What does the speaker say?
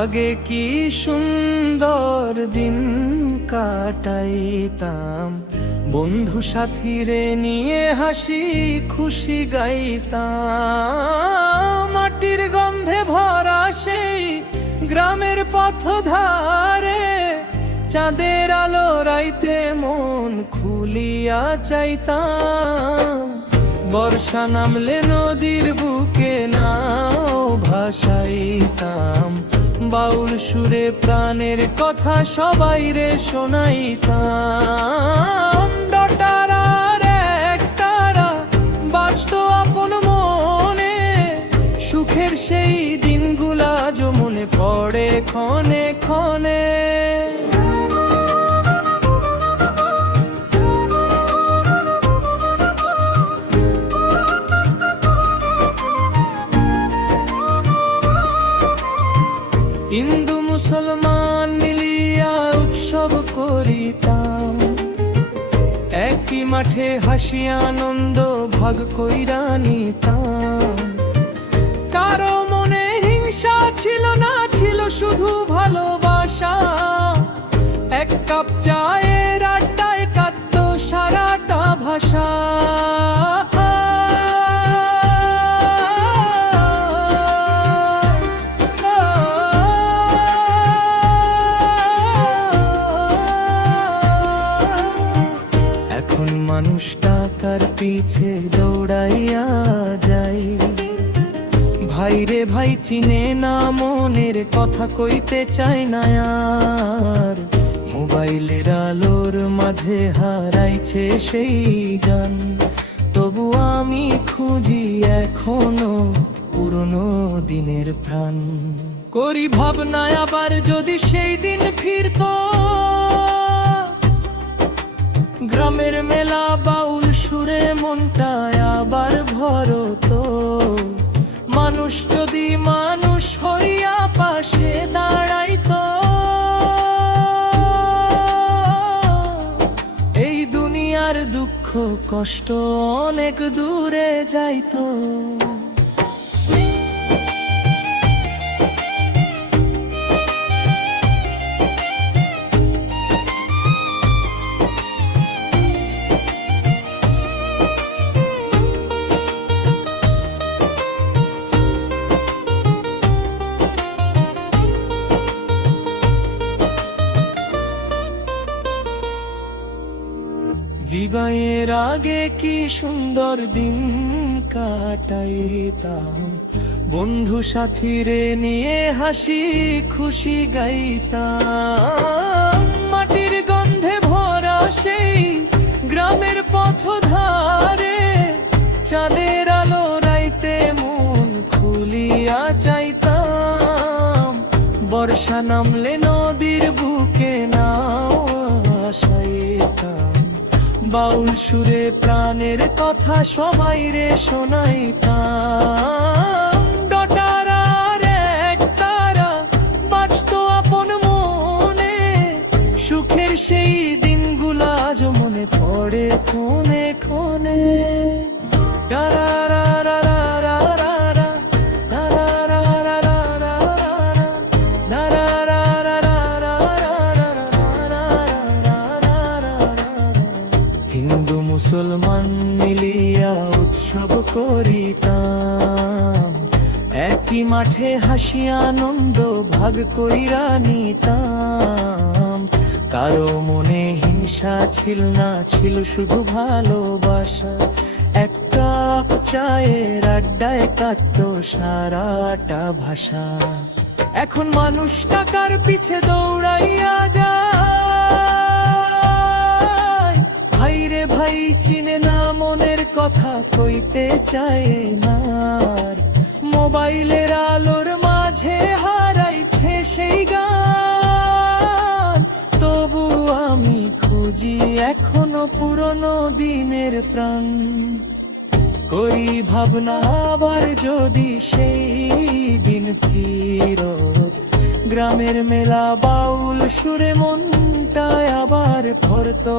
আগে কি সুন্দর দিন কাটাইতাম, বন্ধু সাথীরে নিয়ে হাসি খুশি গাইতাম। মাটির গন্ধে ভরা সেই গ্রামের পথ ধারে, চাঁদের আলো রাইতে মন খুলিয়া চাইতাম। বর্ষা নামলে নদীর বুকে নাও ভাসাইতাম, বাউল সুরে প্রাণের কথা সবাই রে শোনাইতাম। ডটারার এক তারা বাজতো আপন মনে, সুখের সেই দিনগুলা যো মনে পড়ে ক্ষণে ক্ষণে। হিন্দু মুসলমান মিলিয়া উৎসব করিতাম, একই মাঠে হাসি আনন্দ ভাগ কইরা নিতাম। কারো মনে হিংসা ছিল না, ছিল শুধু ভালোবাসা। এক কাপ চায়ের আড্ডায় কাটতো সারাটা ভাষা। মানুষ টাকার পিছে দৌড়াইয়া যায়, ভাই রে ভাই চিনে না, মনের কথা কইতে চায় না আর। মোবাইলের আলোর মাঝে হারাইছে সেই গান, তবু আমি খুঁজি এখনো পুরনো দিনের প্রাণ। করি ভাবনা আবার যদি সেই দিন ফিরতো, গ্রামের মেলা বাউল সুরে মনটা আবার ভরতো। মানুষ যদি মানুষ হইয়া পাশে দাঁড়াইতো, এই দুনিয়ার দুঃখ কষ্ট অনেক দূরে যাইতো। বিবাহের আগে কি সুন্দর দিন কাটাইতাম, বন্ধু সাথীরে নিয়ে হাসি খুশি গাইতাম। মাটির গন্ধে ভরা সেই গ্রামের পথ ধারে, চাঁদের আলো রাইতে মন খুলিয়া চাইতাম। বর্ষা নামলে নদীর বুকে নাও ভাসাইতাম, বাউল সুরে প্রাণের কথা সবাই রে শোনাইতাম। ডটারার এক তারা বাজতো আপন মনে, সুখের সেই দিনগুলা আজ মনে পড়ে ক্ষণে ক্ষণে। হিন্দু মুসলমান মিলিয়া উৎসব করিতাম, একই মাঠে হাসি আনন্দ ভাগ কইরা নিতাম। কারো মনে হিংসা ছিল না, ছিল শুধু ভালোবাসা। এক কাপ চায়ের আড্ডায় কাটতো সারাটা ভাষা। এখন মানুষ টাকার পিছে দৌড়াইয়া যায়, ভাই রে ভাই চিনে না, মনের কথা কইতে চায় না। মোবাইলের আলোর মাঝে হারাইছে সেই গান, তবু আমি খুঁজি এখনো পুরনো দিনের প্রাণ। করি ভাবনা আবার যদি সেই দিন ফিরত, গ্রামের মেলা বাউল সুরে মনটা আবার ভরতো।